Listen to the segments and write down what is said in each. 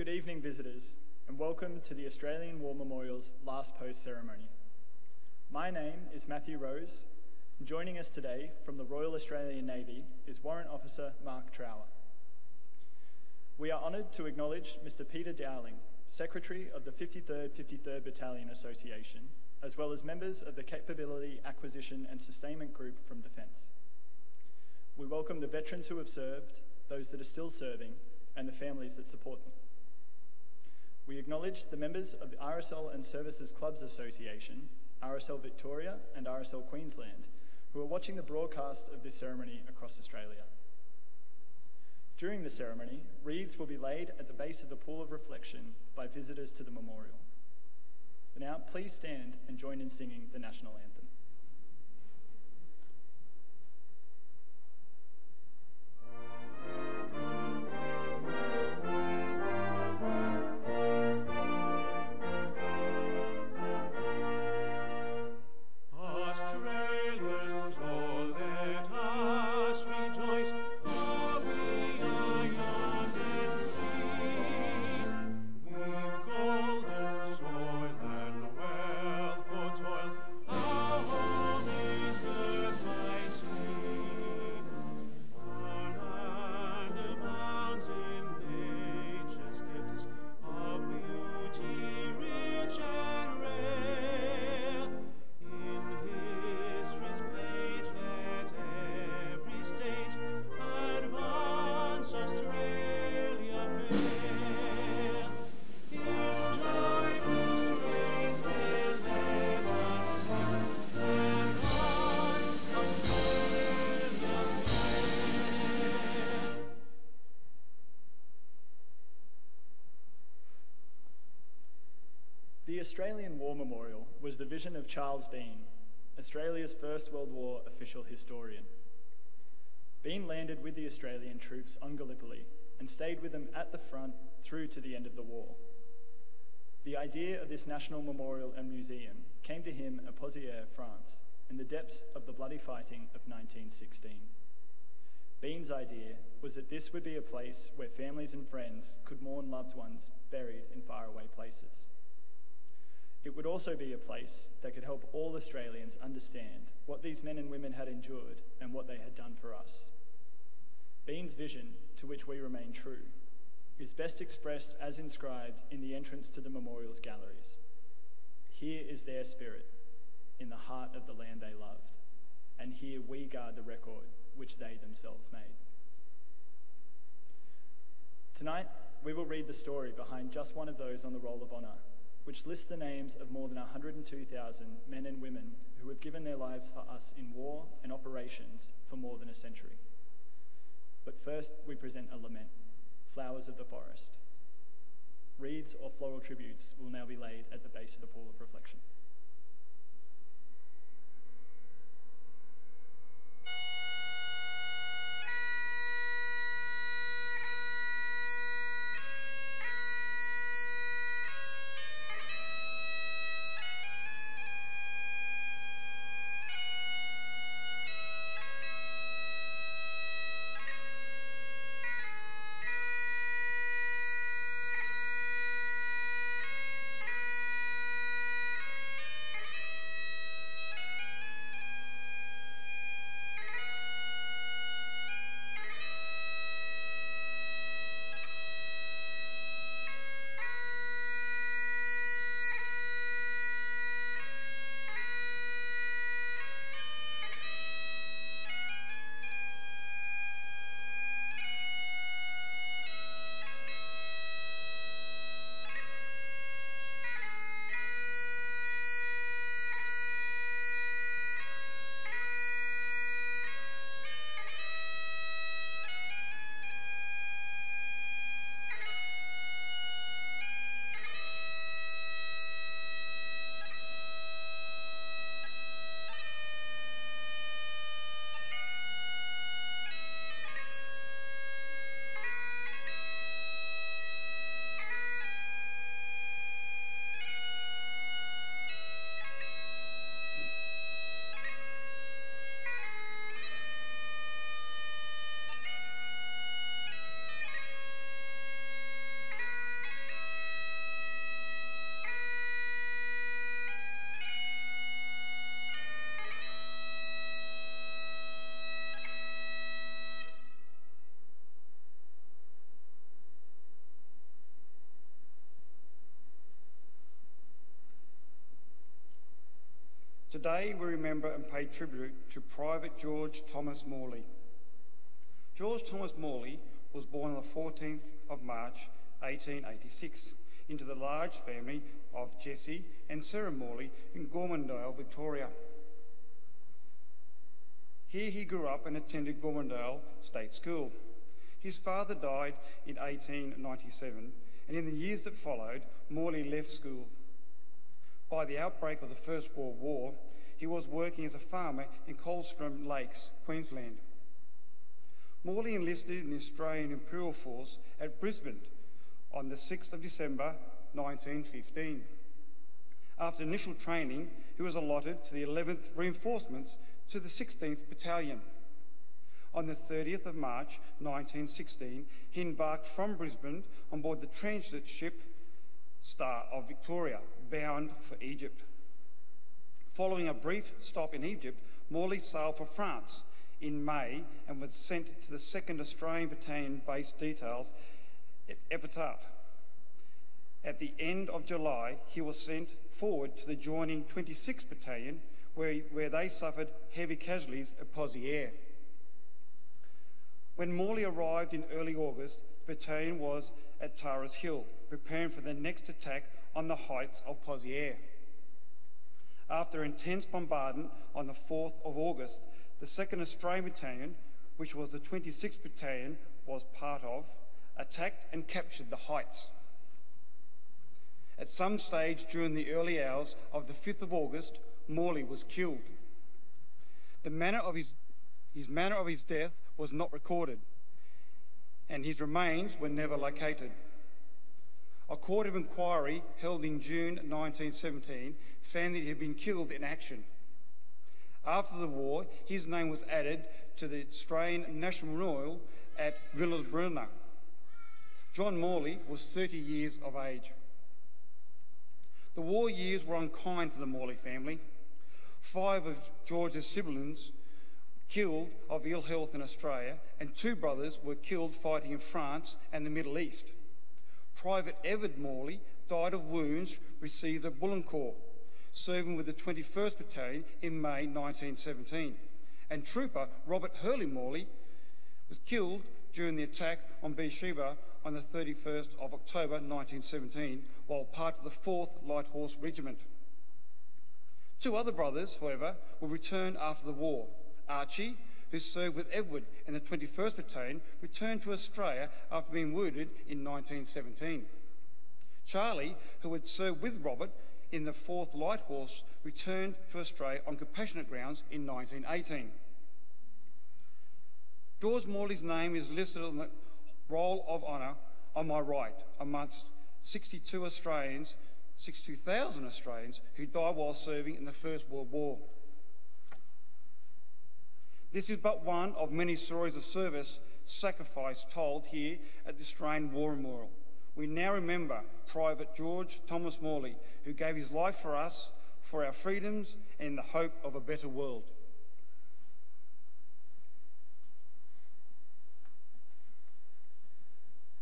Good evening, visitors, and welcome to the Australian War Memorial's Last Post ceremony. My name is Matthew Rose, and joining us today from the Royal Australian Navy is Warrant Officer Mark Trower. We are honoured to acknowledge Mr. Peter Dowling, Secretary of the 53rd Battalion Association, as well as members of the Capability Acquisition and Sustainment Group from Defence. We welcome the veterans who have served, those that are still serving, and the families that support them. We acknowledge the members of the RSL and Services Clubs Association, RSL Victoria and RSL Queensland, who are watching the broadcast of this ceremony across Australia. During the ceremony, wreaths will be laid at the base of the pool of reflection by visitors to the memorial. Now, please stand and join in singing the national anthem. The Australian War Memorial was the vision of Charles Bean, Australia's First World War official historian. Bean landed with the Australian troops on Gallipoli and stayed with them at the front through to the end of the war. The idea of this national memorial and museum came to him at Pozières, France, in the depths of the bloody fighting of 1916. Bean's idea was that this would be a place where families and friends could mourn loved ones buried in faraway places. It would also be a place that could help all Australians understand what these men and women had endured and what they had done for us. Bean's vision, to which we remain true, is best expressed as inscribed in the entrance to the memorial's galleries. Here is their spirit, in the heart of the land they loved, and here we guard the record which they themselves made. Tonight, we will read the story behind just one of those on the Roll of Honour, which lists the names of more than 102,000 men and women who have given their lives for us in war and operations for more than a century. But first, we present a lament, Flowers of the Forest. Wreaths or floral tributes will now be laid at the base of the pool of reflection. Today we remember and pay tribute to Private George Thomas Morley. George Thomas Morley was born on the 14th of March 1886 into the large family of Jesse and Sarah Morley in Gormandale, Victoria. Here he grew up and attended Gormandale State School. His father died in 1897, and in the years that followed, Morley left school. By the outbreak of the First World War, he was working as a farmer in Colstrom Lakes, Queensland. Morley enlisted in the Australian Imperial Force at Brisbane on the 6th of December 1915. After initial training, he was allotted to the 11th Reinforcements to the 16th Battalion. On the 30th of March 1916, he embarked from Brisbane on board the transit ship Star of Victoria, bound for Egypt. Following a brief stop in Egypt, Morley sailed for France in May and was sent to the 2nd Australian Battalion base details at Epitaph. At the end of July, he was sent forward to the joining 26th Battalion, where they suffered heavy casualties at Pozières. When Morley arrived in early August, the battalion was at Taras Hill, preparing for the next attack on the heights of Pozières. After intense bombardment on the 4th of August, the 2nd Australian Battalion, which was the 26th Battalion was part of, attacked and captured the heights. At some stage during the early hours of the 5th of August, Morley was killed. The manner of his death was not recorded, and his remains were never located. A court of inquiry held in June 1917 found that he had been killed in action. After the war, his name was added to the Australian National Memorial at Villiers-Brunner. John Morley was 30 years of age. The war years were unkind to the Morley family. 5 of George's siblings killed of ill health in Australia, and 2 brothers were killed fighting in France and the Middle East. Private Edward Morley died of wounds received at Bullecourt, serving with the 21st Battalion in May 1917. And Trooper Robert Hurley Morley was killed during the attack on Beersheba on the 31st of October 1917, while part of the 4th Light Horse Regiment. 2 other brothers, however, were returned after the war. Archie, who served with Edward in the 21st Battalion, returned to Australia after being wounded in 1917. Charlie, who had served with Robert in the 4th Light Horse, returned to Australia on compassionate grounds in 1918. George Morley's name is listed on the Roll of Honour on my right, amongst 62,000 Australians who died while serving in the First World War. This is but one of many stories of service, sacrifice told here at the Australian War Memorial. We now remember Private George Thomas Morley, who gave his life for us, for our freedoms, and in the hope of a better world.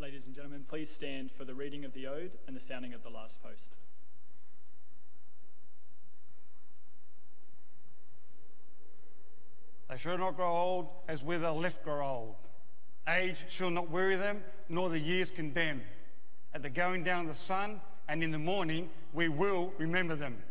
Ladies and gentlemen, please stand for the reading of the Ode and the sounding of the last post. They shall not grow old as wither left grow old. Age shall not weary them, nor the years condemn. At the going down of the sun and in the morning, we will remember them.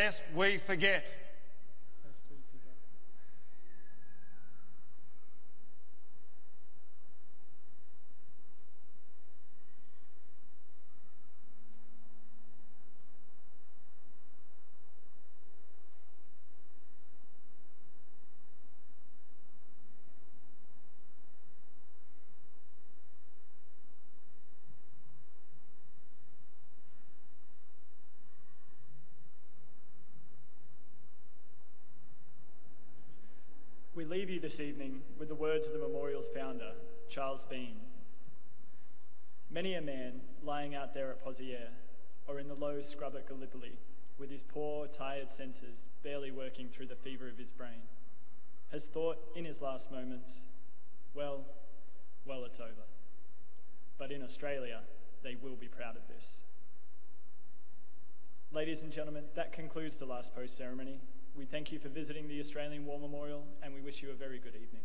lest we forget. We leave you this evening with the words of the memorial's founder, Charles Bean. Many a man lying out there at Poziere or in the low scrub at Gallipoli with his poor, tired senses barely working through the fever of his brain has thought in his last moments, well, it's over. But in Australia, they will be proud of this. Ladies and gentlemen, that concludes the last post ceremony. We thank you for visiting the Australian War Memorial, and we wish you a very good evening.